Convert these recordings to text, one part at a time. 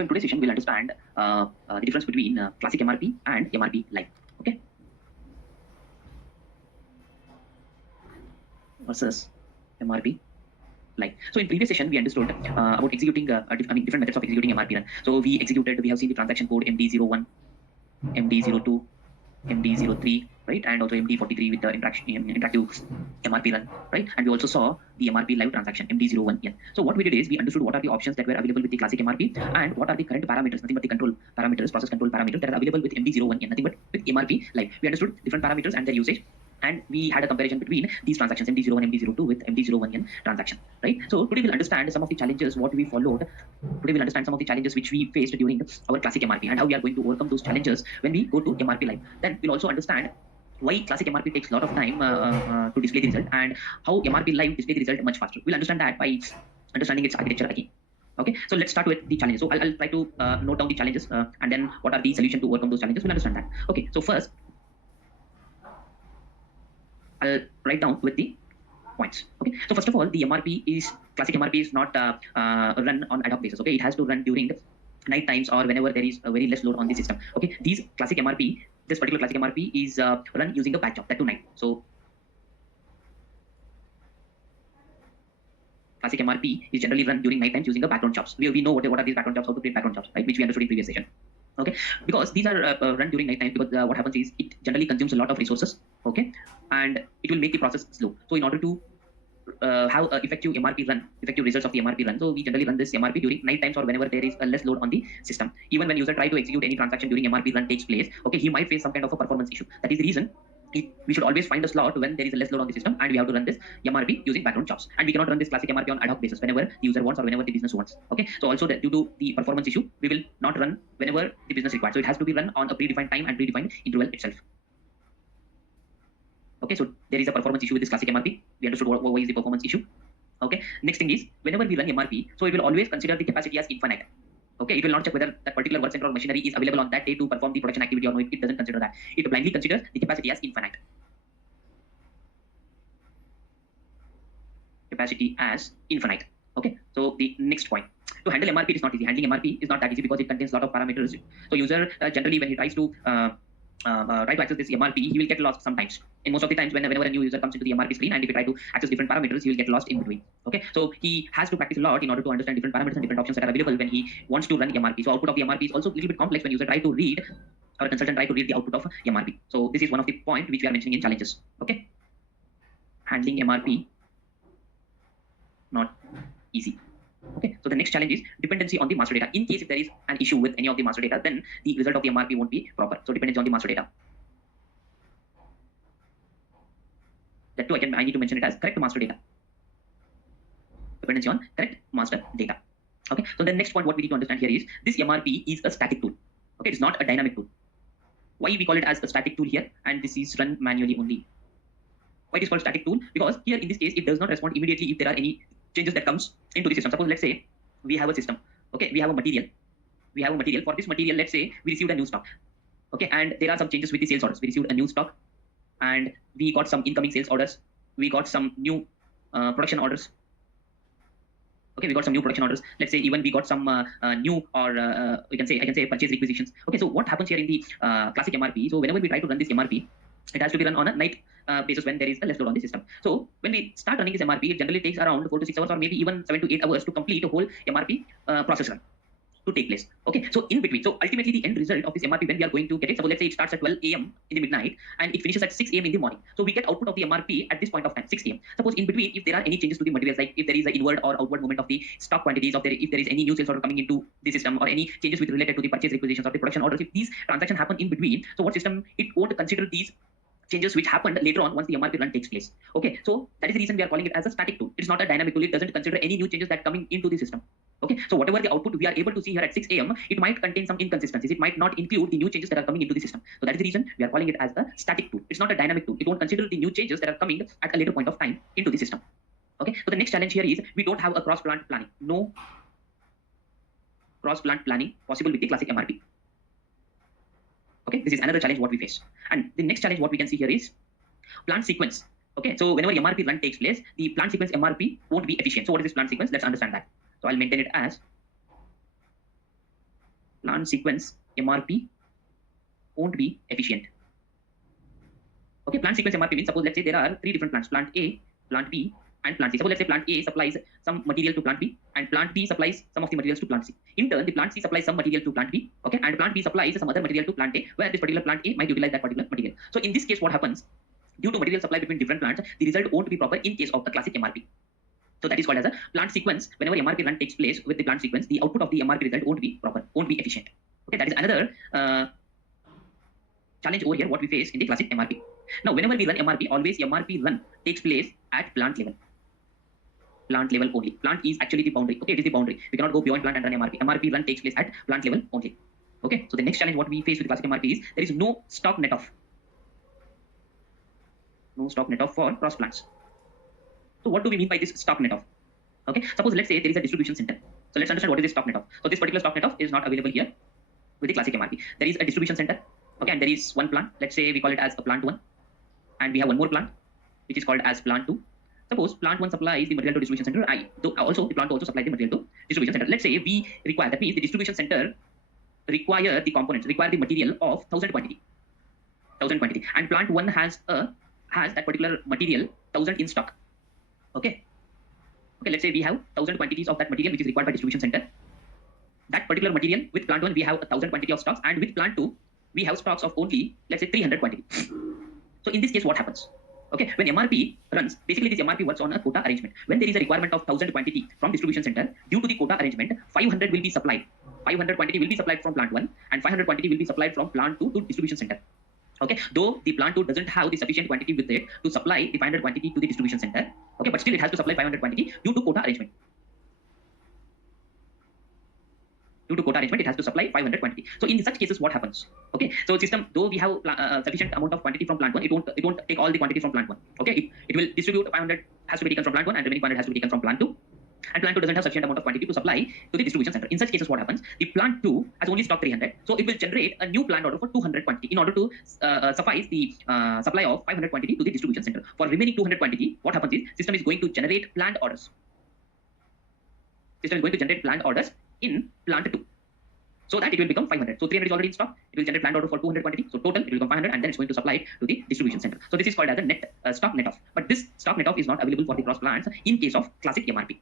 So in today's session, we'll understand the difference between classic MRP and MRP live. Okay, versus MRP live. So in previous session, we understood about executing, different methods of executing MRP run. So we have seen the transaction code MD01, MD02, MD03, right, and also MD43 with the interactive MRP run, right, and we also saw the MRP live transaction MD01N. So what we did is we understood what are the options that were available with the classic MRP and what are the current parameters, nothing but the control parameters, process control parameters that are available with MD01N, nothing but with MRP live. We understood different parameters and their usage, and we had a comparison between these transactions MD01, MD02 with MD01N transaction, right? So today we'll understand some of the challenges what we followed. Today we'll understand some of the challenges which we faced during our classic MRP and how we are going to overcome those challenges when we go to MRP live. Then we'll also understand why classic MRP takes a lot of time to display the result and how MRP live display the result much faster. We'll understand that by understanding its architecture again. Okay, so let's start with the challenges. So I'll try to note down the challenges and then what are the solutions to overcome those challenges. We'll understand that. Okay, so first I'll write down with the points. Okay, so first of all, the classic MRP is not run on ad hoc basis. Okay, it has to run during night times or whenever there is a very less load on the system. Okay, this particular classic MRP is run using a batch job, that to night. So classic MRP is generally run during night times using a background jobs. We know what are these background jobs, how to create background jobs, right, which we understood in previous session. Okay, because these are run during night time, because what happens is it generally consumes a lot of resources. Okay, and it will make the process slow. So in order to have effective results of the MRP run, so we generally run this MRP during night times or whenever there is a less load on the system. Even when user try to execute any transaction during MRP run takes place, okay, he might face some kind of a performance issue. That is the reason we should always find a slot when there is a less load on the system, and we have to run this MRP using background jobs. And we cannot run this classic MRP on ad hoc basis whenever the user wants or whenever the business wants. Okay, so also that due to the performance issue, we will not run whenever the business requires. So it has to be run on a predefined time and predefined interval itself. Okay, so there is a performance issue with this classic MRP. We understood what is the performance issue. Okay, next thing is whenever we run MRP, so it will always consider the capacity as infinite. Okay, it will not check whether that particular work center or machinery is available on that day to perform the production activity or no. It doesn't consider that. It blindly considers the capacity as infinite. Capacity as infinite. Okay, so the next point. To handle MRP, it is not easy. Handling MRP is not that easy because it contains a lot of parameters. So user generally when he tries to try to access this MRP, he will get lost sometimes. In most of the times, whenever a new user comes into the MRP screen and if he try to access different parameters, he will get lost in between. Okay, so he has to practice a lot in order to understand different parameters and different options that are available when he wants to run MRP. So output of the MRP is also a little bit complex when user try to read or a consultant try to read the output of MRP. So this is one of the points which we are mentioning in challenges. Okay, handling MRP not easy. Okay, so the next challenge is dependency on the master data. In case if there is an issue with any of the master data, then the result of the MRP won't be proper. So dependency on the master data. That too, I need to mention it as correct master data. Dependency on correct master data. Okay, so the next point what we need to understand here is this MRP is a static tool. Okay, it's not a dynamic tool. Why we call it as a static tool here, and this is run manually only. Why it is called static tool? Because here in this case it does not respond immediately if there are any changes that comes into the system. Suppose let's say we have a system. Okay, we have a material. For this material, let's say we received a new stock. Okay, and there are some changes with the sales orders. We received a new stock and we got some incoming sales orders. We got some new production orders. Okay, we got some new production orders. Let's say even we got some new or I can say purchase requisitions. Okay, so what happens here in the classic MRP? So whenever we try to run this MRP, it has to be run on a night basis when there is a less load on the system. So when we start running this MRP, it generally takes around 4 to 6 hours or maybe even 7 to 8 hours to complete a whole MRP process run to take place. Okay, so in between, so ultimately the end result of this MRP when we are going to get it, suppose let's say it starts at 12 a.m. in the midnight and it finishes at 6 a.m. in the morning. So we get output of the MRP at this point of time, 6 a.m. Suppose in between, if there are any changes to the materials, like if there is an inward or outward movement of the stock quantities, if there is any new sales order coming into the system or any changes with related to the purchase requisitions or the production orders, if these transactions happen in between, so what system, it won't consider these changes which happened later on once the MRP run takes place. Okay, so that is the reason we are calling it as a static tool. It's not a dynamic tool. It doesn't consider any new changes that coming into the system. Okay, so whatever the output we are able to see here at 6 a.m., it might contain some inconsistencies. It might not include the new changes that are coming into the system. So that is the reason we are calling it as a static tool. It's not a dynamic tool. It won't consider the new changes that are coming at a later point of time into the system. Okay, so the next challenge here is we don't have a cross-plant planning. No cross-plant planning possible with the classic MRP. Okay, this is another challenge what we face. And the next challenge what we can see here is plant sequence. Okay, so whenever MRP run takes place, the plant sequence MRP won't be efficient. So what is this plant sequence? Let's understand that. So I'll maintain it as plant sequence MRP won't be efficient. Okay, plant sequence MRP means, suppose let's say there are three different plants, plant A, plant B, and plant C. Suppose let's say plant A supplies some material to plant B, and plant B supplies some of the materials to plant C. In turn, the plant C supplies some material to plant B, okay, and plant B supplies some other material to plant A, where this particular plant A might utilize that particular material. So in this case, what happens? Due to material supply between different plants, the result won't be proper in case of a classic MRP. So that is called as a plant sequence. Whenever MRP run takes place with the plant sequence, the output of the MRP result won't be proper, won't be efficient. Okay, that is another challenge over here what we face in the classic MRP. Now, whenever we run MRP, always MRP run takes place at plant level. Plant level only. Plant is actually the boundary. Okay, it is the boundary. We cannot go beyond plant and run MRP. MRP run takes place at plant level only. Okay, so the next challenge what we face with classic MRP is there is no stock net off. No stock net off for cross plants. So what do we mean by this stock net off? Okay, suppose let's say there is a distribution center. So let's understand what is this stock net off. So this particular stock net off is not available here with the classic MRP. There is a distribution center. Okay, and there is one plant. Let's say we call it as a plant 1. And we have one more plant, which is called as plant 2. Suppose plant 1 supplies the material to distribution center I. Also, the plant 2 also supplies the material to distribution center. Let's say we require, that means the distribution center require the components, require the material of 1000 quantity. 1000 quantity. And plant 1 has that particular material 1000 in stock. Okay. Okay, let's say we have 1000 quantities of that material which is required by distribution center. That particular material with plant 1 we have 1000 quantity of stocks, and with plant 2 we have stocks of only, let's say, 300 quantity. So in this case, what happens? Okay, when MRP runs, basically this MRP works on a quota arrangement. When there is a requirement of 1000 quantity from distribution center, due to the quota arrangement, 500 will be supplied. 500 quantity will be supplied from plant 1, and 500 quantity will be supplied from plant 2 to distribution center. Okay, though the plant 2 doesn't have the sufficient quantity with it to supply the 500 quantity to the distribution center. Okay, but still it has to supply 500 quantity due to quota arrangement. Due to quota arrangement, it has to supply 500 quantity. So in such cases, what happens? Okay, so system, though we have sufficient amount of quantity from plant 1, it won't take all the quantity from plant 1. Okay, it will distribute 500 has to be taken from plant 1, and remaining 500 has to be taken from plant 2. And plant 2 doesn't have sufficient amount of quantity to supply to the distribution center. In such cases, what happens? The plant 2 has only stock 300, so it will generate a new plant order for 200 quantity in order to suffice the supply of 500 quantity to the distribution center. For remaining 200 quantity, what happens is system is going to generate plant orders. System is going to generate plant orders in plant 2. So that it will become 500. So 300 is already in stock. It will generate plant order for 200 quantity. So total, it will become 500, and then it's going to supply it to the distribution center. So this is called as a net stock net off. But this stock net off is not available for the cross plants in case of classic MRP.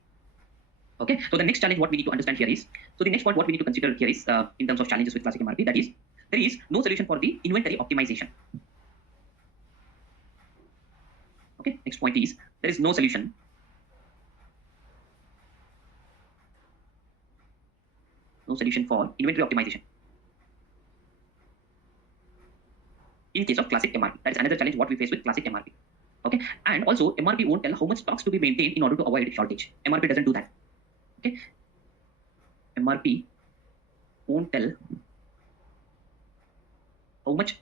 Okay. So the next challenge what we need to understand here is, so the next point what we need to consider here is in terms of challenges with classic MRP, that is there is no solution for the inventory optimization. Okay. Next point is there is no solution. No solution for inventory optimization in case of classic MRP. That is another challenge what we face with classic MRP. Okay, and also MRP won't tell how much stocks to be maintained in order to avoid shortage. MRP doesn't do that. Okay, MRP won't tell how much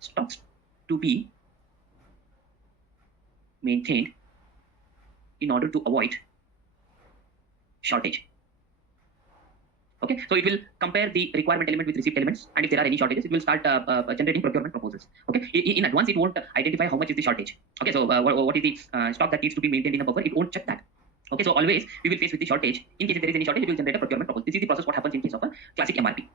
stocks to be maintained in order to avoid shortage. Okay, so it will compare the requirement element with receipt elements, and if there are any shortages, it will start generating procurement proposals. Okay, in advance, it won't identify how much is the shortage. Okay, so what is the stock that needs to be maintained in a buffer? It won't check that. Okay, so always we will face with the shortage. In case if there is any shortage, it will generate a procurement proposal. This is the process what happens in case of a classic MRP.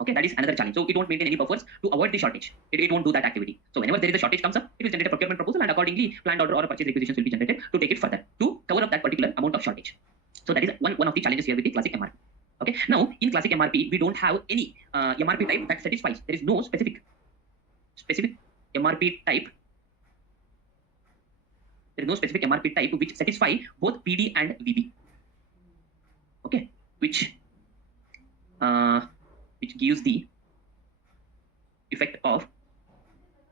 Okay, that is another challenge. So it won't maintain any buffers to avoid the shortage. It won't do that activity. So whenever there is a shortage comes up, it will generate a procurement proposal, and accordingly, planned order or purchase requisitions will be generated to take it further to cover up that particular amount of shortage. So that is one of the challenges here with the classic MRP. Okay, now in classic MRP, we don't have any MRP type that satisfies. There is no specific MRP type. There is no specific MRP type which satisfy both PD and VB. Okay, which gives the effect of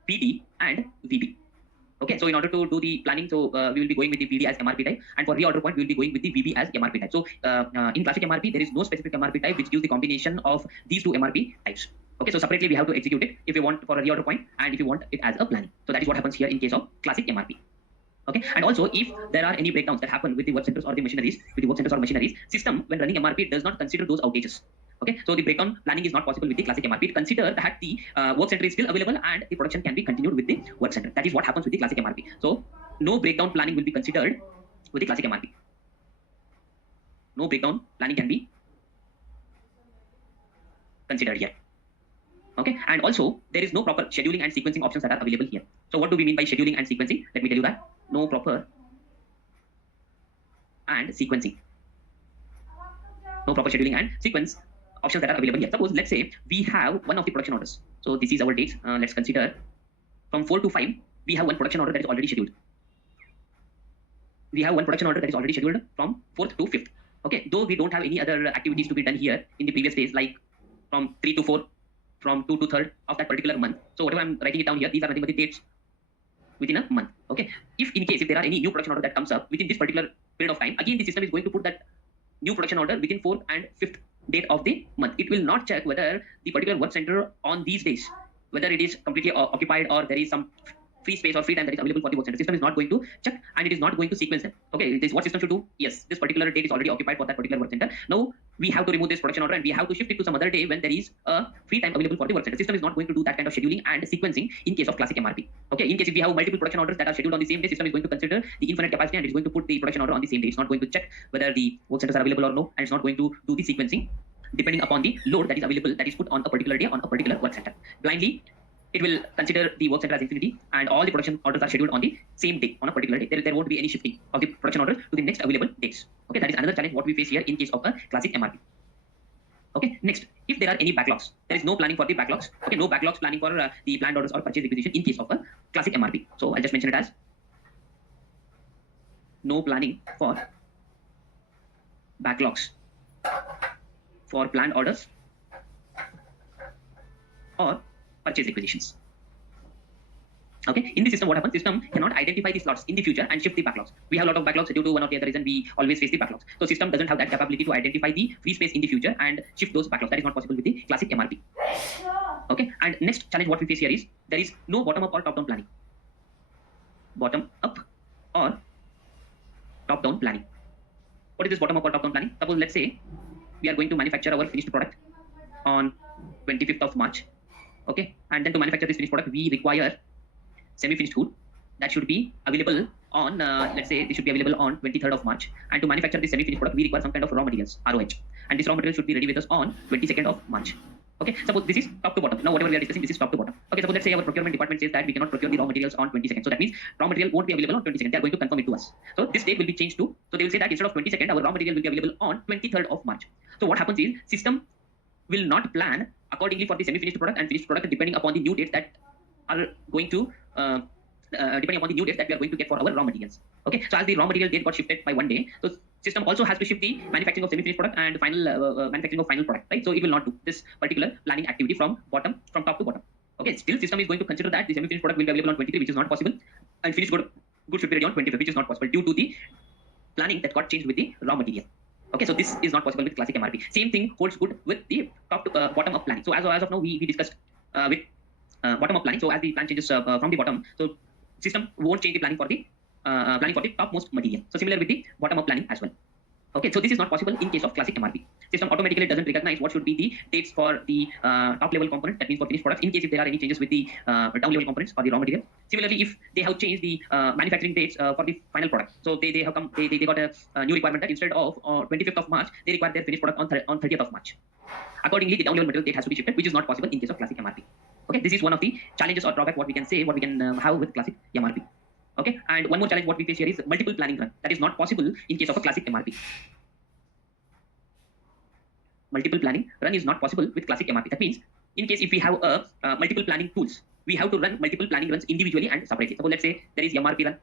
PD and VB. Okay, so in order to do the planning, so we will be going with the PD as MRP type, and for reorder point, we will be going with the VB as MRP type. So in classic MRP, there is no specific MRP type which gives the combination of these two MRP types. Okay, so separately we have to execute it if you want for a reorder point, and if you want it as a planning. So that is what happens here in case of classic MRP. Okay, and also if there are any breakdowns that happen with the work centers or the machineries, system when running MRP does not consider those outages. Okay, so the breakdown planning is not possible with the classic MRP. Consider that the work center is still available and the production can be continued with the work center. That is what happens with the classic MRP. So no breakdown planning will be considered with the classic MRP. No breakdown planning can be considered here. Okay, and also there is no proper scheduling and sequencing options that are available here. So what do we mean by scheduling and sequencing? Let me tell you that. No proper and sequencing. No proper scheduling and sequence options that are available here. Suppose let's say we have one of the production orders. So this is our dates. Let's consider from 4 to 5, we have one production order that is already scheduled. We have one production order that is already scheduled from 4th to 5th. Okay, though we don't have any other activities to be done here in the previous days, like from 3 to 4, from 2 to 3rd of that particular month. So whatever I'm writing it down here, these are nothing but the dates within a month. Okay, if in case if there are any new production order that comes up within this particular period of time, again the system is going to put that new production order within 4th and 5th date of the month. It will not check whether the particular work center on these days, whether it is completely occupied or there is some free space or free time that is available for the work center. System is not going to check and it is not going to sequence them. Okay, this is what system should do. Yes, this particular date is already occupied for that particular work center. Now we have to remove this production order and we have to shift it to some other day when there is a free time available for the work center. System is not going to do that kind of scheduling and sequencing in case of classic MRP. Okay, in case if we have multiple production orders that are scheduled on the same day, system is going to consider the infinite capacity and it is going to put the production order on the same day. It's not going to check whether the work centers are available or no, and it's not going to do the sequencing depending upon the load that is available that is put on a particular day on a particular work center. Blindly, it will consider the work center as infinity and all the production orders are scheduled on the same day, on a particular day. There won't be any shifting of the production orders to the next available dates. Okay, that is another challenge what we face here in case of a classic MRP. Okay, next, if there are any backlogs, there is no planning for the backlogs. Okay, no backlogs planning for the planned orders or purchase requisition in case of a classic MRP. So I'll just mention it as no planning for backlogs for planned orders or purchase requisitions. Okay, in the system, what happens? System cannot identify the slots in the future and shift the backlogs. We have a lot of backlogs due to one or the other reason. We always face the backlogs. So system doesn't have that capability to identify the free space in the future and shift those backlogs. That is not possible with the classic MRP. Okay, and next challenge what we face here is there is no bottom up or top down planning. Bottom up or top down planning. What is this bottom up or top down planning? Suppose let's say we are going to manufacture our finished product on 25th of March. Okay, and then to manufacture this finished product, we require semi-finished good that should be available on, let's say, this should be available on 23rd of March. And to manufacture this semi-finished product, we require some kind of raw materials, ROH. And this raw material should be ready with us on 22nd of March. Okay, suppose this is top to bottom. Now, whatever we are discussing, this is top to bottom. Okay, suppose let's say our procurement department says that we cannot procure the raw materials on 22nd. So that means raw material won't be available on 22nd. They are going to confirm it to us. So this date will be changed to, so they will say that instead of 22nd, our raw material will be available on 23rd of March. So what happens is system will not plan accordingly for the semi-finished product and finished product depending upon the new dates that are going to depending upon the new dates that we are going to get for our raw materials. Okay, so as the raw material date got shifted by one day, so system also has to shift the manufacturing of semi-finished product and final manufacturing of final product, right? So it will not do this particular planning activity from top to bottom. Okay, still system is going to consider that the semi-finished product will be available on 23, which is not possible, and finished good should be ready on 25, which is not possible due to the planning that got changed with the raw material. Okay, so this is not possible with classic MRP. Same thing holds good with the top to bottom up planning. So as of now, we discussed with bottom up planning. So as the plan changes from the bottom, so system won't change the planning for the topmost material. So similar with the bottom up planning as well. Okay, so this is not possible in case of classic MRP. System automatically doesn't recognize what should be the dates for the top level components, that means for finished products, in case if there are any changes with the down level components or the raw material. Similarly, if they have changed the manufacturing dates for the final product, so they have come, they got a new requirement that instead of 25th of March, they require their finished product on 30th of March. Accordingly, the down level material date has to be shifted, which is not possible in case of classic MRP. Okay, this is one of the challenges or drawback what we can say, what we can have with classic MRP. Okay, and one more challenge what we face here is multiple planning run. That is not possible in case of a classic MRP. Multiple planning run is not possible with classic MRP. That means in case if we have a multiple planning tools, we have to run multiple planning runs individually and separately. Suppose let's say there is MRP run,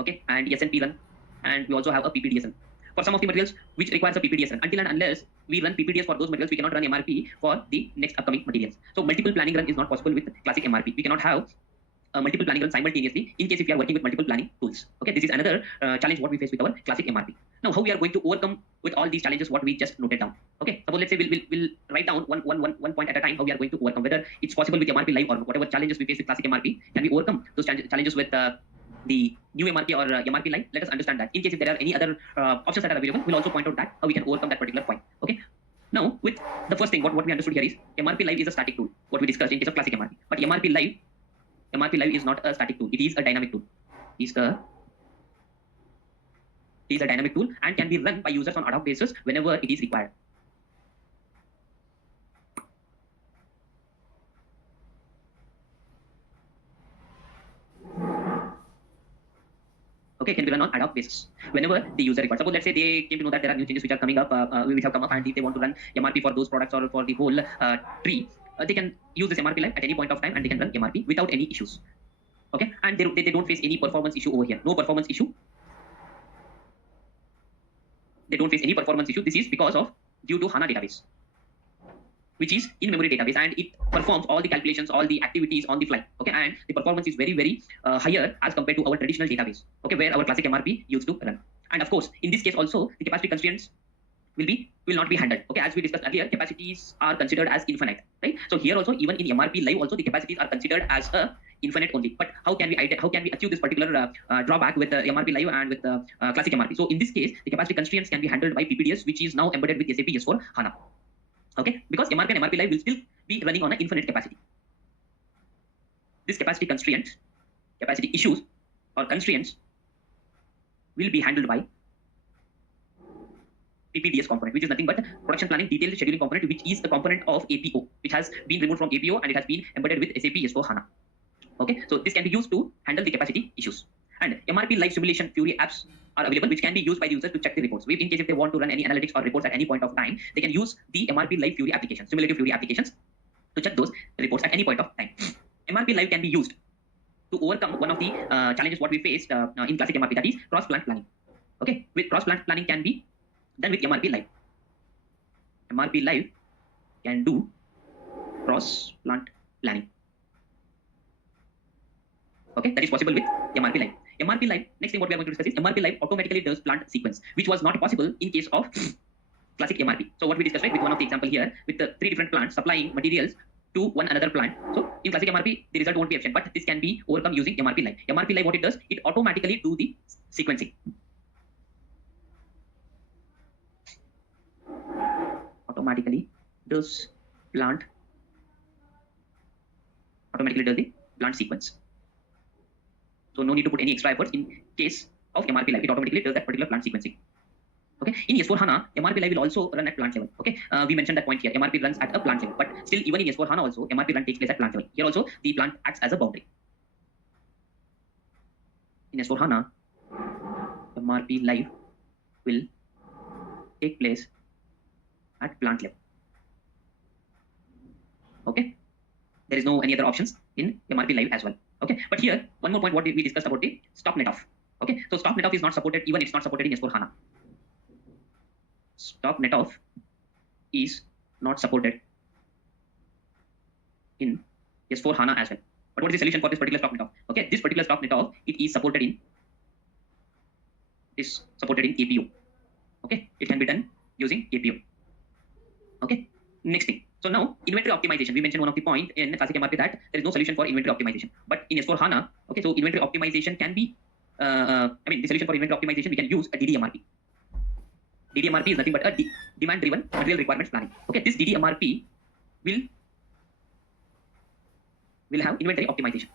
okay, and SNP run, and we also have a PPDS run. For some of the materials which requires a PPDS run, until and unless we run PPDS for those materials, we cannot run MRP for the next upcoming materials. So multiple planning run is not possible with classic MRP. We cannot have multiple planning runs simultaneously in case if we are working with multiple planning tools. Okay, this is another challenge what we face with our classic MRP. Now, how we are going to overcome with all these challenges what we just noted down. Okay, suppose let's say we'll write down one point at a time how we are going to overcome, whether it's possible with MRP live or whatever challenges we face with classic MRP. Can we overcome those challenges with the new MRP or MRP live? Let us understand that. In case if there are any other options that are available, we'll also point out that how we can overcome that particular point. Okay. Now, with the first thing, what we understood here is MRP live is a static tool. What we discussed in case of classic MRP, but MRP live is not a static tool. It is a dynamic tool. It is a dynamic tool and can be run by users on ad hoc basis whenever it is required. Okay, can be run on ad hoc basis whenever the user requires. Suppose let's say they came to know that there are new changes which are coming up, which have come up, and if they want to run MRP for those products or for the whole tree, they can use this MRP live at any point of time, and they can run MRP without any issues. Okay, and they don't face any performance issue over here. No performance issue. They don't face any performance issue. This is because of due to HANA database, which is in-memory database, and it performs all the calculations, all the activities on the fly. Okay, and the performance is very higher as compared to our traditional database. Okay, where our classic MRP used to run. And of course, in this case also, the capacity constraints will not be handled. Okay, as we discussed earlier, capacities are considered as infinite, right? So here also, even in MRP live also, the capacities are considered as a infinite only. But how can we achieve this particular drawback with MRP live and with classic MRP? So in this case, the capacity constraints can be handled by PPDS, which is now embedded with SAP S4 HANA. Okay, because MRP and MRP live will still be running on an infinite capacity. This capacity constraints, capacity issues or constraints will be handled by PPDS component, which is nothing but production planning detailed scheduling component, which is the component of APO, which has been removed from APO and it has been embedded with SAP S4 HANA. Okay, so this can be used to handle the capacity issues. And MRP live simulation Fury apps are available, which can be used by the users to check the reports. In case if they want to run any analytics or reports at any point of time, they can use the MRP live Fury application, simulative Fury applications, to check those reports at any point of time. MRP live can be used to overcome one of the challenges what we faced in classic MRP, that is cross plant planning. Okay, with cross plant planning can be done with MRP live. MRP live can do cross plant planning. Okay, that is possible with MRP live. MRP live, next thing what we are going to discuss is MRP live automatically does plant sequence, which was not possible in case of classic MRP. So what we discussed, right, with one of the example here, with the 3 different plants supplying materials to one another plant. So in classic MRP, the result won't be efficient, but this can be overcome using MRP live. MRP live, what it does, it automatically do the sequencing. Automatically does the plant sequence. So no need to put any extra efforts in case of MRP live. It automatically does that particular plant sequencing. Okay. In S4 HANA, MRP live will also run at plant level. Okay. We mentioned that point here. MRP runs at a plant level, but still even in S4 HANA also, MRP run takes place at plant level. Here also, the plant acts as a boundary. In S4 HANA, MRP live will take place at plant level. Okay. There is no any other options in MRP live as well. Okay, but here one more point what we discussed about the stop net off. Okay, so stop net off is not supported, even it's not supported in S4 HANA. Stop net off is not supported in S4 HANA as well. But what is the solution for this particular stop net off? Okay, this particular stop net off, it is supported in APO. Okay, it can be done using APO. Okay, next thing. So now inventory optimization. We mentioned one of the point in classic MRP that there is no solution for inventory optimization. But in S4 HANA, okay, so inventory optimization can be, the solution for inventory optimization, we can use a DDMRP. DDMRP is nothing but a demand-driven material requirements planning. Okay, this DDMRP will have inventory optimization.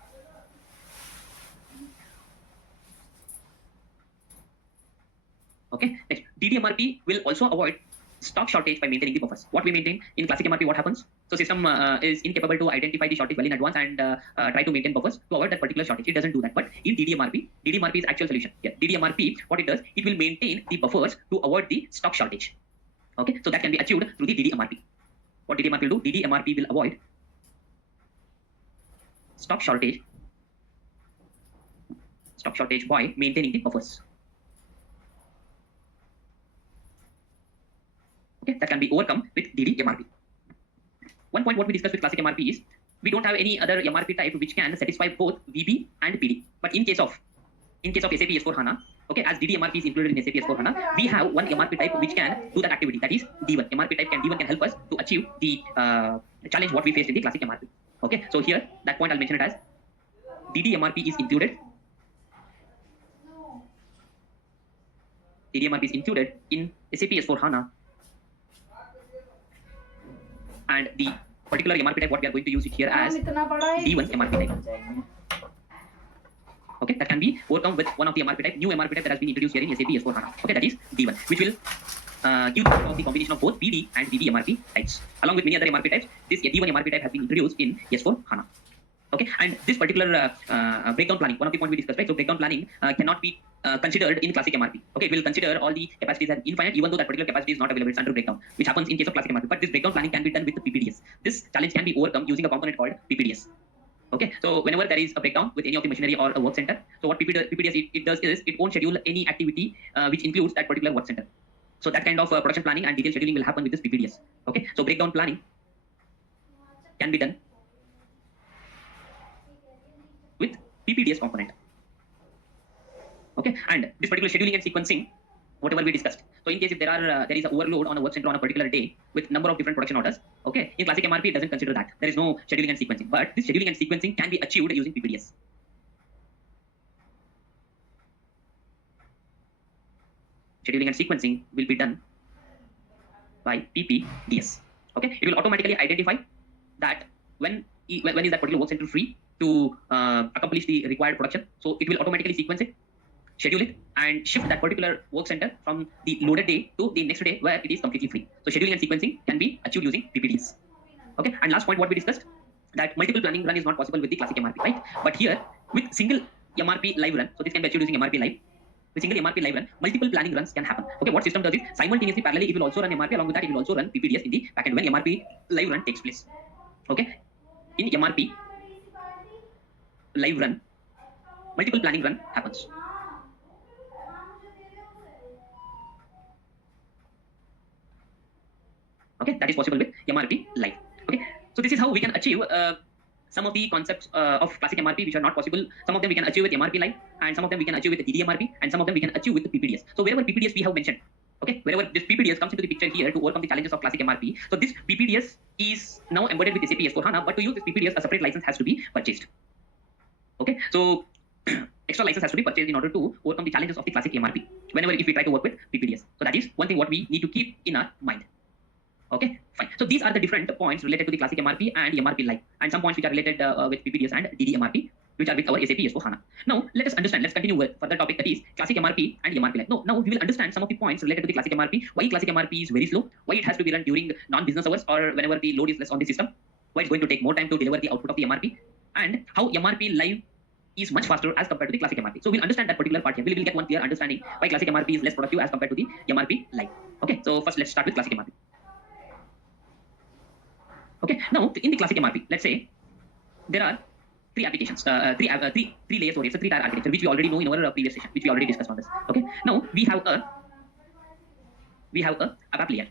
Okay, next, DDMRP will also avoid stock shortage by maintaining the buffers. What we maintain in classic MRP, what happens? So system is incapable to identify the shortage well in advance and try to maintain buffers to avoid that particular shortage. It doesn't do that. But in DDMRP is actual solution. Yeah, DDMRP, what it does, it will maintain the buffers to avoid the stock shortage. Okay, so that can be achieved through the DDMRP. What DDMRP will do? DDMRP will avoid stock shortage by maintaining the buffers. Okay, that can be overcome with DDMRP. One point what we discussed with classic MRP is we don't have any other MRP type which can satisfy both VB and PD. But in case of SAP S4 HANA, okay, as DDMRP is included in SAP S4 HANA, we have one MRP type which can do that activity. That is D1. MRP type D1 can help us to achieve the challenge what we faced in the classic MRP. Okay, so here that point I'll mention it as DDMRP is included. DDMRP is included in SAP S4 HANA. And the particular MRP type what we are going to use it here as D1 MRP type. Okay, that can be overcome with one of the MRP type, new MRP type that has been introduced here in SAP S4 HANA. Okay, that is D1, which will give the combination of both PD and DD MRP types. Along with many other MRP types, this D1 MRP type has been introduced in S4 HANA. Okay, and this particular breakdown planning, one of the points we discussed, right? So breakdown planning cannot be considered in classic MRP. Okay, it will consider all the capacities as infinite, even though that particular capacity is not available. It's under breakdown, which happens in case of classic MRP. But this breakdown planning can be done with the PPDS. This challenge can be overcome using a component called PPDS. Okay, so whenever there is a breakdown with any of the machinery or a work center, so what PPDS it does is it won't schedule any activity which includes that particular work center. So that kind of production planning and detailed scheduling will happen with this PPDS. Okay, so breakdown planning can be done with PPDS component. Okay, and this particular scheduling and sequencing, whatever we discussed. So in case if there is an overload on a work center on a particular day with number of different production orders, okay, in classic MRP it doesn't consider that. There is no scheduling and sequencing, but this scheduling and sequencing can be achieved using PPDS. Scheduling and sequencing will be done by PPDS. Okay, it will automatically identify that when is that particular work center free to accomplish the required production. So it will automatically sequence it, schedule it, and shift that particular work center from the loaded day to the next day where it is completely free. So scheduling and sequencing can be achieved using PPDS. Okay, and last point what we discussed, that multiple planning run is not possible with the classic MRP, right? But here with single MRP live run, so this can be achieved using MRP live. With single MRP live run, multiple planning runs can happen. Okay, what system does is simultaneously, parallelly, it will also run MRP. Along with that, it will also run PPDS in the backend when MRP live run takes place. Okay, in MRP live run, multiple planning run happens. Okay, that is possible with MRP live. Okay, so this is how we can achieve some of the concepts of classic MRP which are not possible. Some of them we can achieve with MRP live, and some of them we can achieve with the DDMRP, and some of them we can achieve with the PPDS. So wherever PPDS we have mentioned, okay, wherever this PPDS comes into the picture here to overcome the challenges of classic MRP, so this PPDS is now embedded with SAP S/4HANA, but to use this PPDS, a separate license has to be purchased. Okay, so extra license has to be purchased in order to overcome the challenges of the classic MRP whenever if we try to work with PPDS. So that is one thing what we need to keep in our mind. Okay, fine. So these are the different points related to the classic MRP and MRP live, and some points which are related with PPDS and DDMRP, which are with our SAP S/4HANA. Now let us understand. Let's continue with further topic, that is classic MRP and MRP live. Now we will understand some of the points related to the classic MRP. Why classic MRP is very slow? Why it has to be run during non-business hours or whenever the load is less on the system? Why it's going to take more time to deliver the output of the MRP? And how MRP live is much faster as compared to the classic MRP. So we'll understand that particular part here. We will get one clear understanding why classic MRP is less productive as compared to the MRP live. Okay, so first let's start with classic MRP. Okay, now in the classic MRP, let's say there are three applications, three layers, or it's a three-tier architecture, which we already know in our previous session, which we already discussed on this. Okay, now we have a ABAP layer,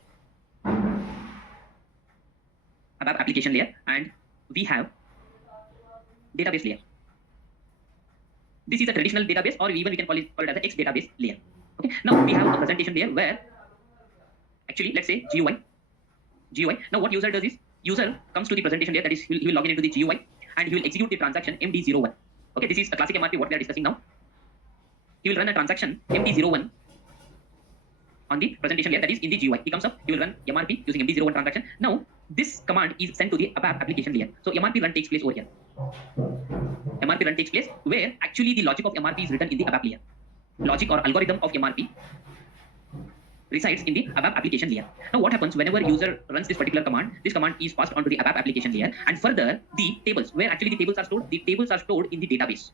ABAP application layer, and we have database layer. This is a traditional database, or even we can call it as an X database layer. Okay, now we have a presentation layer where actually let's say GUI. Now what user does is user comes to the presentation layer, that is he will log in into the GUI and he will execute the transaction MD01. Okay, this is a classic MRP what we are discussing now. He will run a transaction MD01 on the presentation layer, that is in the GUI. He comes up, he will run MRP using MD01 transaction. Now this command is sent to the ABAP application layer. So MRP run takes place over here. MRP run takes place where actually the logic of MRP is written in the ABAP layer. Logic or algorithm of MRP resides in the ABAP application layer. Now what happens whenever user runs this particular command, this command is passed on to the ABAP application layer, and further the tables, where actually the tables are stored in the database.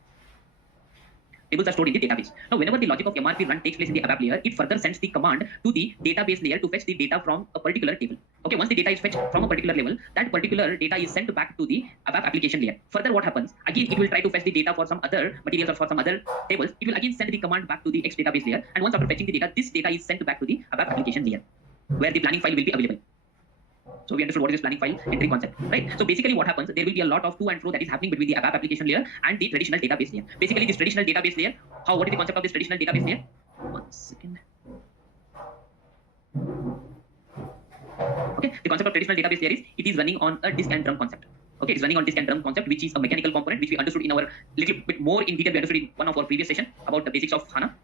Tables are stored in the database. Now whenever the logic of MRP run takes place in the ABAP layer, it further sends the command to the database layer to fetch the data from a particular table. Okay, once the data is fetched from a particular level, that particular data is sent back to the ABAP application layer. Further what happens, again it will try to fetch the data for some other materials or for some other tables. It will again send the command back to the X database layer, and once after fetching the data, this data is sent back to the ABAP application layer, where the planning file will be available. So we understood what is this planning file entry concept, right? So basically what happens, there will be a lot of to and fro that is happening between the ABAP application layer and the traditional database layer. Basically this traditional database layer, what is the concept of this traditional database layer? One second. Okay, the concept of traditional database layer is, it is running on a disk and drum concept. Okay, it's running on disk and drum concept, which is a mechanical component, which we understood in our little bit more in detail. We understood in one of our previous session about the basics of HANA.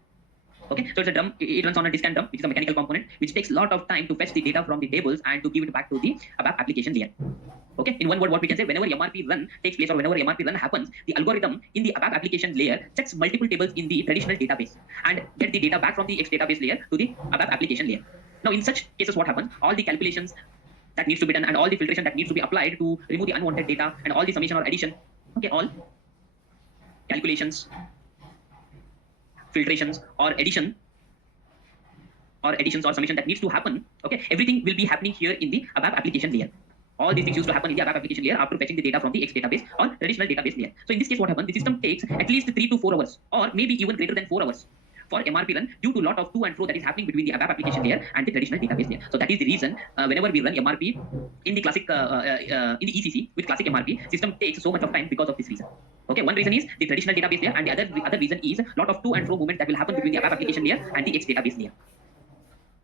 Okay, so it's a drum, it runs on a disk and drum, which is a mechanical component, which takes a lot of time to fetch the data from the tables and to give it back to the ABAP application layer. Okay, in one word, what we can say, whenever MRP run takes place or whenever MRP run happens, the algorithm in the ABAP application layer checks multiple tables in the traditional database and get the data back from the X database layer to the ABAP application layer. Now, in such cases, what happens? All the calculations that needs to be done and all the filtration that needs to be applied to remove the unwanted data and all the summation or addition Okay, all calculations, filtrations, or additions or summation that needs to happen, okay, everything will be happening here in the ABAP application layer. All these things used to happen in the ABAP application layer after fetching the data from the X database or traditional database layer. So in this case, what happens? The system takes at least 3 to 4 hours, or maybe even greater than 4 hours for MRP run due to lot of to and fro that is happening between the ABAP application layer and the traditional database layer. So that is the reason whenever we run MRP in the classic in the ECC with classic MRP, system takes so much of time because of this reason. Okay, one reason is the traditional database layer, and the other reason is lot of to and fro movement that will happen between the ABAP application layer and the X database layer.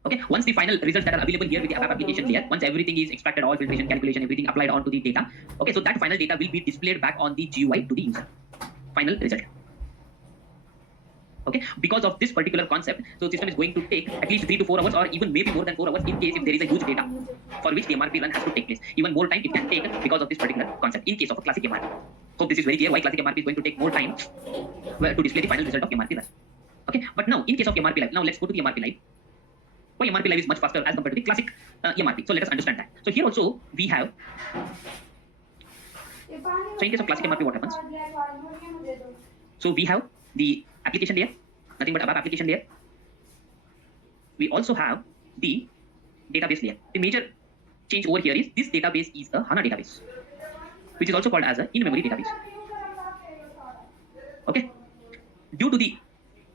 Okay, once the final results that are available here with the ABAP application layer, once everything is extracted, all filtration, calculation, everything applied onto the data, okay, so that final data will be displayed back on the GUI to the user. Final result. Okay, because of this particular concept, so system is going to take at least 3 to 4 hours, or even maybe more than 4 hours in case if there is a huge data for which the MRP run has to take place. Even more time it can take because of this particular concept in case of a classic MRP. Hope this is very clear why classic MRP is going to take more time to display the final result of MRP run. Okay, but now in case of MRP live, now let's go to the MRP live. Why MRP live is much faster as compared to the classic MRP. So let us understand that. So here also we have, so in case of classic MRP, what happens? So we have the application layer, nothing but ABAP application layer. We also have the database layer. The major change over here is this database is a HANA database, which is also called as an in-memory database. Okay. Due to the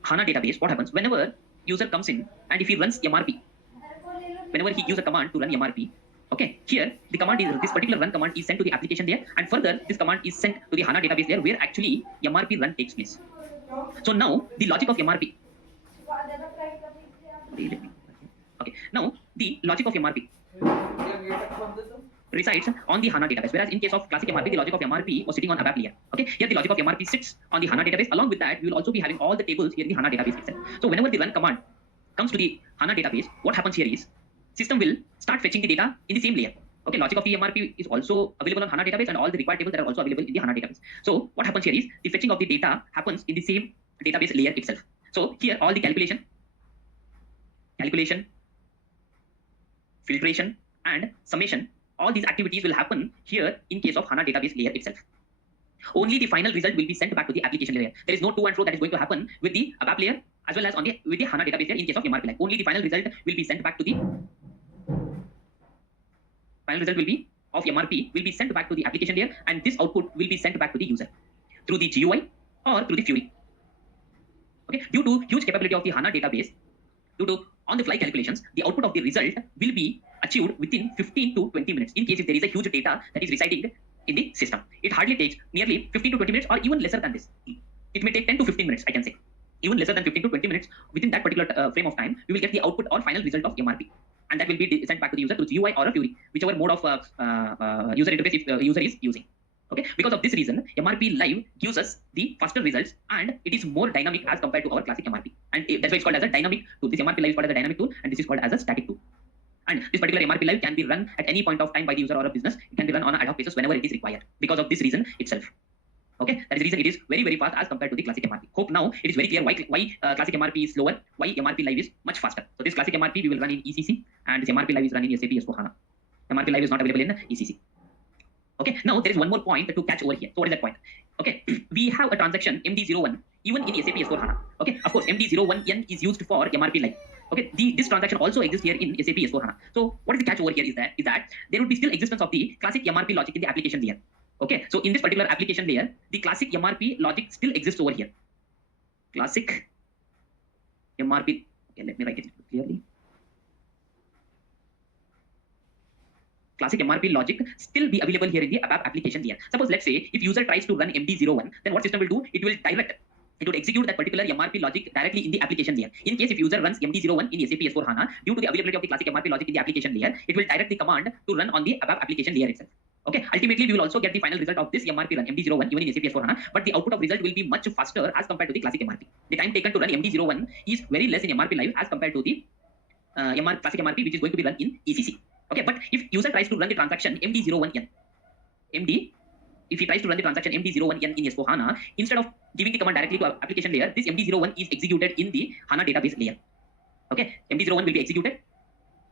HANA database, what happens? Whenever user comes in and if he runs MRP, whenever he gives a command to run MRP, okay, here the command is, this particular run command is sent to the application layer, and further this command is sent to the HANA database layer where actually MRP run takes place. So now the logic of MRP, okay, now the logic of MRP resides on the HANA database, whereas in case of classic MRP, the logic of MRP was sitting on ABAP layer. Okay, here the logic of MRP sits on the HANA database. Along with that, we will also be having all the tables here in the HANA database itself. So whenever the run command comes to the HANA database, what happens here is system will start fetching the data in the same layer. Okay, logic of the MRP is also available on HANA database, and all the required tables that are also available in the HANA database. So what happens here is the fetching of the data happens in the same database layer itself. So here all the calculation, filtration, and summation, all these activities will happen here in case of HANA database layer itself. Only the final result will be sent back to the application layer. There is no to and fro that is going to happen with the ABAP layer as well as on the with the HANA database layer in case of MRP layer. Only the final result will be sent back to the of MRP will be sent back to the application layer, and this output will be sent back to the user through the GUI or through the Fury. Okay, due to huge capability of the HANA database, due to on-the-fly calculations, the output of the result will be achieved within 15 to 20 minutes. In case if there is a huge data that is residing in the system, it hardly takes nearly 15 to 20 minutes, or even lesser than this. It may take 10 to 15 minutes, I can say. Even lesser than 15 to 20 minutes, within that particular frame of time, we will get the output or final result of MRP. And that will be sent back to the user through GUI or a Fury, whichever mode of user interface if user is using. Okay, because of this reason, MRP live gives us the faster results, and it is more dynamic as compared to our classic MRP. And that's why it's called as a dynamic tool. This MRP live is called as a dynamic tool, and this is called as a static tool. And this particular MRP live can be run at any point of time by the user or a business. It can be run on an ad hoc basis whenever it is required, because of this reason itself. Okay, that is the reason it is very, very fast as compared to the classic MRP. Hope now it is very clear why classic MRP is slower, why MRP live is much faster. So this classic MRP we will run in ECC, and this MRP live is running in SAP S/4HANA. MRP live is not available in ECC. Okay, now there is one more point to catch over here. So what is that point? Okay, we have a transaction MD01 even in SAP S/4HANA. Okay, of course MD01N is used for MRP live. Okay, this transaction also exists here in SAP S/4HANA. So what is the catch over here is that there would be still existence of the classic MRP logic in the application layer. Okay, so in this particular application layer, the classic MRP logic still exists over here. Classic MRP. Okay, let me write it clearly. Classic MRP logic still be available here in the ABAP application layer. Suppose let's say if user tries to run MD01, then what system will do? It will execute that particular MRP logic directly in the application layer. In case if user runs MD01 in SAP S/4HANA, due to the availability of the classic MRP logic in the application layer, it will direct the command to run on the ABAP application layer itself. Okay, ultimately we will also get the final result of this MRP run MD01 even in SAP S/4HANA, but the output of result will be much faster as compared to the classic MRP. The time taken to run MD01 is very less in MRP live as compared to the classic MRP, which is going to be run in ECC. Okay, but if user tries to run the transaction MD01N, if he tries to run the transaction MD01N in S/4HANA, instead of giving the command directly to application layer, this MD01 is executed in the HANA database layer. Okay, MD01 will be executed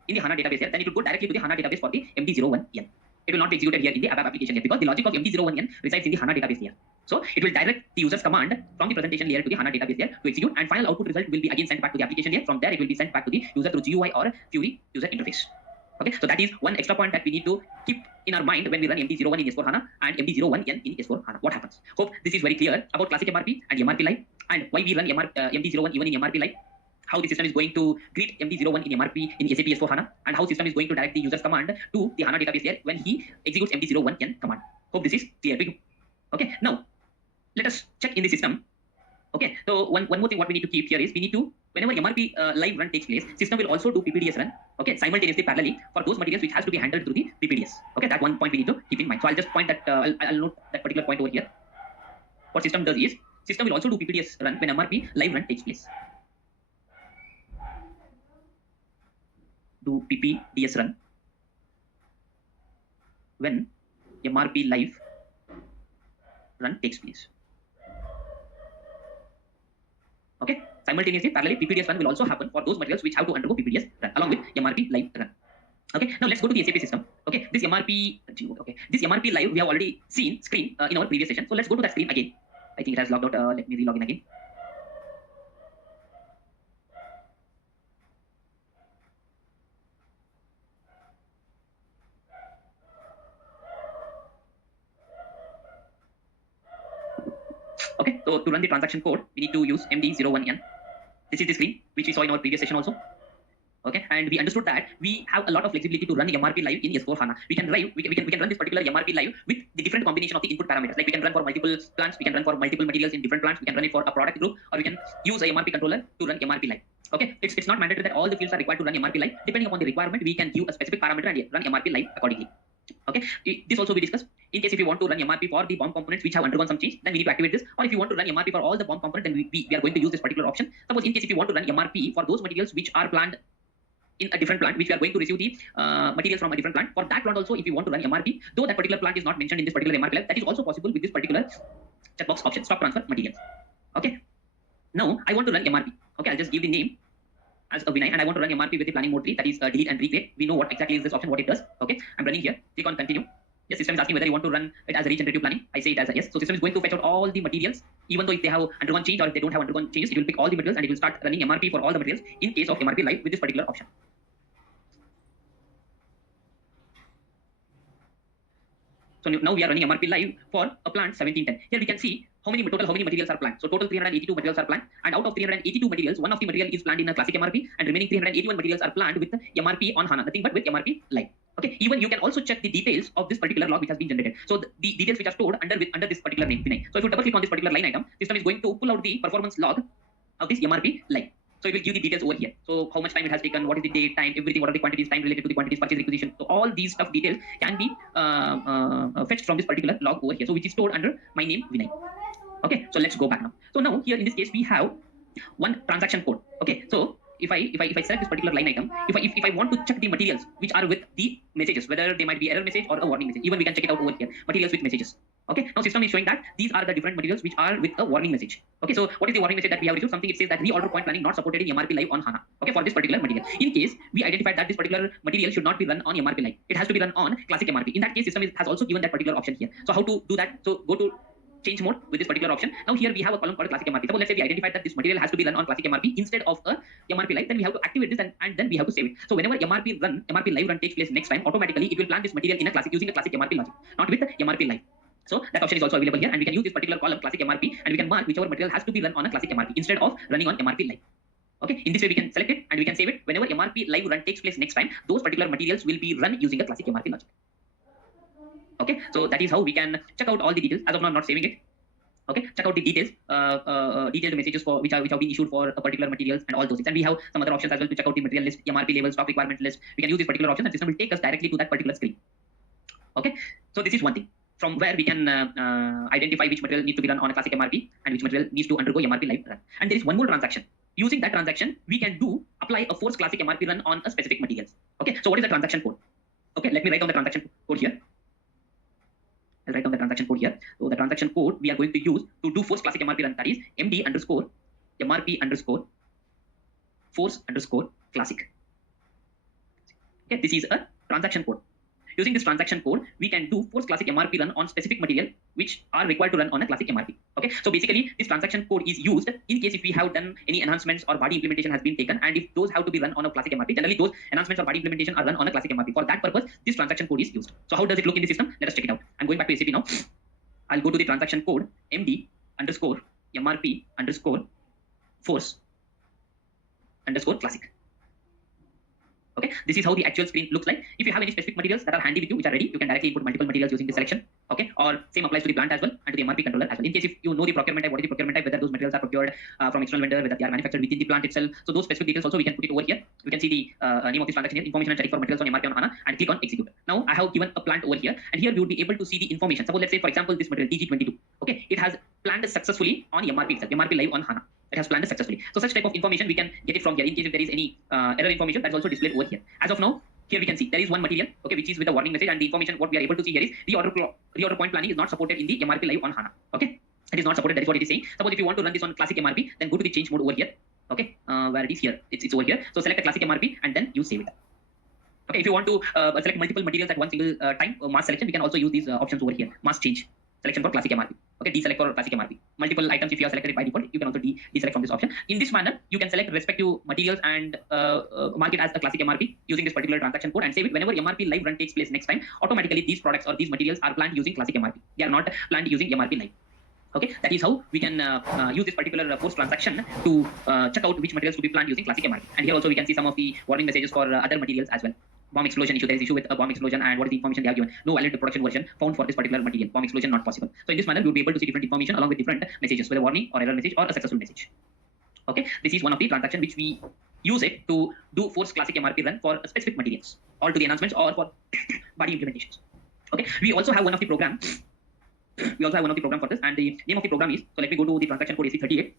in the HANA database layer, then it will go directly to the HANA database for the MD01N. it will not be executed here in the ABAP application layer because the logic of MD01N resides in the HANA database layer. So it will direct the user's command from the presentation layer to the HANA database layer to execute, and final output result will be again sent back to the application layer. From there, it will be sent back to the user through GUI or Fury user interface. Okay, so that is one extra point that we need to keep in our mind when we run MD01 in S4 HANA and MD01N in S4 HANA. What happens? Hope this is very clear about classic MRP and MRP Live, and why we run MD01 even in MRP Live, how the system is going to greet MD01 in MRP in SAP S4 HANA, and how system is going to direct the user's command to the HANA database layer when he executes MD01N command. Hope this is clear to you. Okay, now let us check in the system. Okay, so one more thing what we need to keep here is we need to, whenever MRP live run takes place, system will also do PPDS run, okay, simultaneously parallelly for those materials which has to be handled through the PPDS. Okay, that one point we need to keep in mind. So I'll just point that, I'll note that particular point over here. What system does is, system will also do PPDS run when MRP live run takes place. Do PPDS run when MRP live run takes place. Okay, simultaneously, parallelly, PPDS run will also happen for those materials which have to undergo PPDS run along with MRP live run. Okay, now let's go to the SAP system. Okay, this MRP live we have already seen screen in our previous session. So let's go to that screen again. I think it has logged out. Let me relog in again. Okay, so to run the transaction code, we need to use MD01N. This is the screen which we saw in our previous session also. Okay, and we understood that we have a lot of flexibility to run MRP live in S4 HANA. We can run this particular MRP live with the different combination of the input parameters. Like we can run for multiple plants, we can run for multiple materials in different plants, we can run it for a product group, or we can use a MRP controller to run MRP live. Okay, it's not mandatory that all the fields are required to run MRP live. Depending upon the requirement, we can give a specific parameter and run MRP live accordingly. Okay, this also we discussed. In case if you want to run MRP for the BOM components which have undergone some change, then we need to activate this. Or if you want to run MRP for all the BOM components, then we are going to use this particular option. Suppose in case if you want to run MRP for those materials which are planned in a different plant, which we are going to receive the materials from a different plant, for that plant also, if you want to run MRP, though that particular plant is not mentioned in this particular MRP live, that is also possible with this particular checkbox option, stock transfer materials. Okay, now I want to run MRP. Okay, I'll just give the name as a Vinay, and I want to run MRP with the planning mode 3, that is delete and recreate. We know what exactly is this option, what it does. Okay, I'm running here. Click on continue. Yes, system is asking whether you want to run it as a regenerative planning. I say it as a yes. So system is going to fetch out all the materials, even though if they have undergone change or if they don't have undergone changes, it will pick all the materials and it will start running MRP for all the materials in case of MRP live with this particular option. So now we are running MRP live for a plant 1710. Here we can see how many materials are planned. So total 382 materials are planned, and out of 382 materials, one of the material is planned in a classic MRP, and remaining 381 materials are planned with MRP on HANA, nothing but with MRP live. Okay, even you can also check the details of this particular log which has been generated. So the details which are stored under this particular name, Vinay. So if you double click on this particular line item, system is going to pull out the performance log of this MRP live. So it will give the details over here. So how much time it has taken, what is the date, time, everything, what are the quantities, time related to the quantities, purchase requisition. So all these stuff details can be fetched from this particular log over here. So which is stored under my name Vinay. Okay, so let's go back now. So now here in this case we have one transaction code. Okay, so if I select this particular line item, if I want to check the materials which are with the messages, whether they might be error message or a warning message, even we can check it out over here. Materials with messages. Okay, now system is showing that these are the different materials which are with a warning message. Okay, so what is the warning message that we have received? Something it says that reorder point planning not supported in MRP live on HANA. Okay, for this particular material. In case we identified that this particular material should not be run on MRP live, it has to be run on classic MRP. In that case, system has also given that particular option here. So how to do that? So go to change mode with this particular option. Now here we have a column called classic MRP. So let's say we identified that this material has to be run on classic MRP instead of a MRP live, then we have to activate this and then we have to save it. So whenever MRP live run takes place next time, automatically it will plan this material in a classic using a classic MRP logic, not with the MRP live. So that option is also available here, and we can use this particular column classic MRP, and we can mark whichever material has to be run on a classic MRP instead of running on MRP live. Okay, in this way we can select it and we can save it. Whenever MRP live run takes place next time, those particular materials will be run using a classic MRP logic. Okay, so that is how we can check out all the details. As of now, I'm not saving it. Okay, check out the details, detailed messages for which have been issued for a particular materials and all those things. And we have some other options as well to check out the material list, MRP label, stock requirement list. We can use this particular option, and system will take us directly to that particular screen. Okay, so this is one thing from where we can identify which material needs to be run on a classic MRP and which material needs to undergo MRP live run. And there is one more transaction. Using that transaction, we can apply a force classic MRP run on a specific materials. Okay, so what is the transaction code? Okay, let me write down the transaction code here. I'll write down the transaction code here. So the transaction code we are going to use to do force classic MRP run, that is MD underscore MRP underscore force underscore classic. Okay, this is a transaction code. Using this transaction code, we can do force classic MRP run on specific material which are required to run on a classic MRP. Okay, so basically this transaction code is used in case if we have done any enhancements or body implementation has been taken, and if those have to be run on a classic MRP, generally those enhancements or body implementation are run on a classic MRP. For that purpose, this transaction code is used. So how does it look in the system? Let us check it out. I'm going back to SAP now. I'll go to the transaction code MD underscore MRP underscore force underscore classic. Okay, this is how the actual screen looks like. If you have any specific materials that are handy with you, which are ready, you can directly input multiple materials using this selection. Okay, or same applies to the plant as well and to the MRP controller as well. In case if you know the procurement type, what is the procurement type, whether those materials are procured from external vendor, whether they are manufactured within the plant itself. So those specific details also we can put it over here. We can see the name of this transaction here, information and check for materials on MRP on HANA, and click on execute. Now I have given a plant over here, and here we would be able to see the information. Suppose let's say for example this material TG22. Okay, it has planned successfully on MRP itself, MRP live on HANA. It has planned successfully. So such type of information we can get it from here. In case if there is any error information, that's also displayed over here. As of now, here we can see there is one material, okay, which is with a warning message, and the information what we are able to see here is reorder point planning is not supported in the MRP live on HANA. Okay, it is not supported. That is what it is saying. Suppose if you want to run this on classic MRP, then go to the change mode over here. Okay, where it is here, it's over here. So select a classic MRP and then you save it. Okay, if you want to select multiple materials at one single time, mass selection, we can also use these options over here. Mass change selection for classic MRP. Okay, deselect for classic MRP. Multiple items if you are selected by default, you can also deselect from this option. In this manner, you can select respective materials and mark it as a classic MRP using this particular transaction code and save it. Whenever MRP live run takes place next time, automatically these products or these materials are planned using classic MRP. They are not planned using MRP live. Okay, that is how we can use this particular force transaction to check out which materials to be planned using classic MRP. And here also we can see some of the warning messages for other materials as well. Bomb explosion issue. There is issue with a bomb explosion, and what is the information they have given? No valid production version found for this particular material. Bomb explosion not possible. So in this manner, you will be able to see different information along with different messages, with a warning or error message or a successful message. Okay, this is one of the transactions which we use it to do force classic MRP run for specific materials, or to the enhancements or for body implementations. Okay, we also have one of the program. We also have one of the program for this, and the name of the program is, so let me go to the transaction code AC38.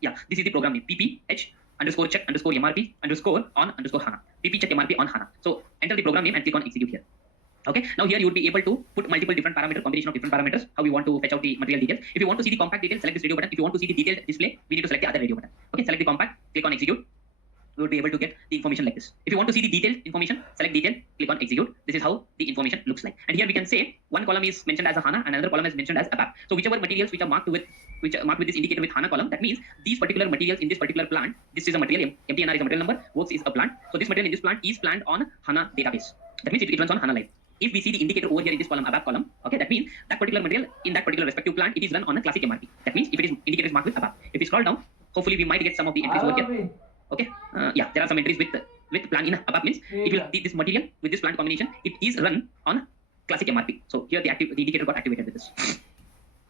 Yeah, this is the program name, PPH underscore check underscore MRP underscore on underscore HANA. PP check MRP on HANA. So enter the program name and click on execute here. Okay, now here you would be able to put multiple different parameters, combination of different parameters, how we want to fetch out the material details. If you want to see the compact details, select this radio button. If you want to see the detailed display, we need to select the other radio button. Okay, select the compact, click on execute. We will be able to get the information like this. If you want to see the detailed information, select detail, click on execute. This is how the information looks like. And here we can say one column is mentioned as a HANA and another column is mentioned as ABAP. So whichever materials which are marked with this indicator with HANA column, that means these particular materials in this particular plant, this is a material, MTNR is a material number, works is a plant. So this material in this plant is planned on HANA database. That means it runs on HANA Live. If we see the indicator over here in this column, ABAP column, okay, that means that particular material in that particular respective plant, it is run on a classic MRP. That means if it is indicator is marked with ABAP. If we scroll down, hopefully we might get some of the entries over here. Okay, yeah, there are some entries with plan in ABAP means it will this material with this plant combination, it is run on classic MRP. So here the indicator got activated with this.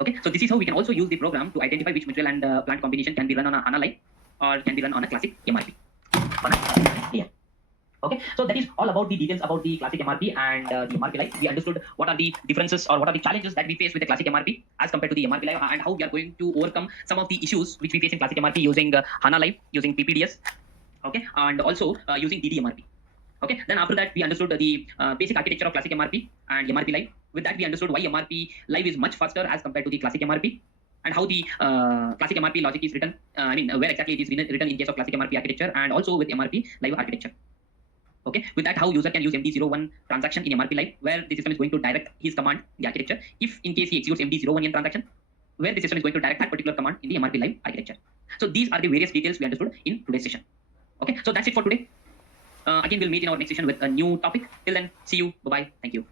Okay, so this is how we can also use the program to identify which material and plant combination can be run on a HANA Live or can be run on a classic MRP. Yeah. Okay, so that is all about the details about the classic MRP and the MRP Live. We understood what are the differences or what are the challenges that we face with the classic MRP as compared to the MRP Live, and how we are going to overcome some of the issues which we face in classic MRP using HANA Live, using PPDS, okay, and also using DDMRP. Okay, then after that we understood the basic architecture of classic MRP and MRP Live. With that we understood why MRP Live is much faster as compared to the classic MRP, and how the classic MRP logic is written, where exactly it is written in case of classic MRP architecture, and also with MRP Live architecture. Okay, with that how user can use MD01 transaction in MRP Live, where the system is going to direct his command, the architecture, if in case he executes MD01 in transaction, where the system is going to direct that particular command in the MRP Live architecture. So these are the various details we understood in today's session. Okay, so that's it for today. Again, we'll meet in our next session with a new topic. Till then, see you. Bye-bye. Thank you.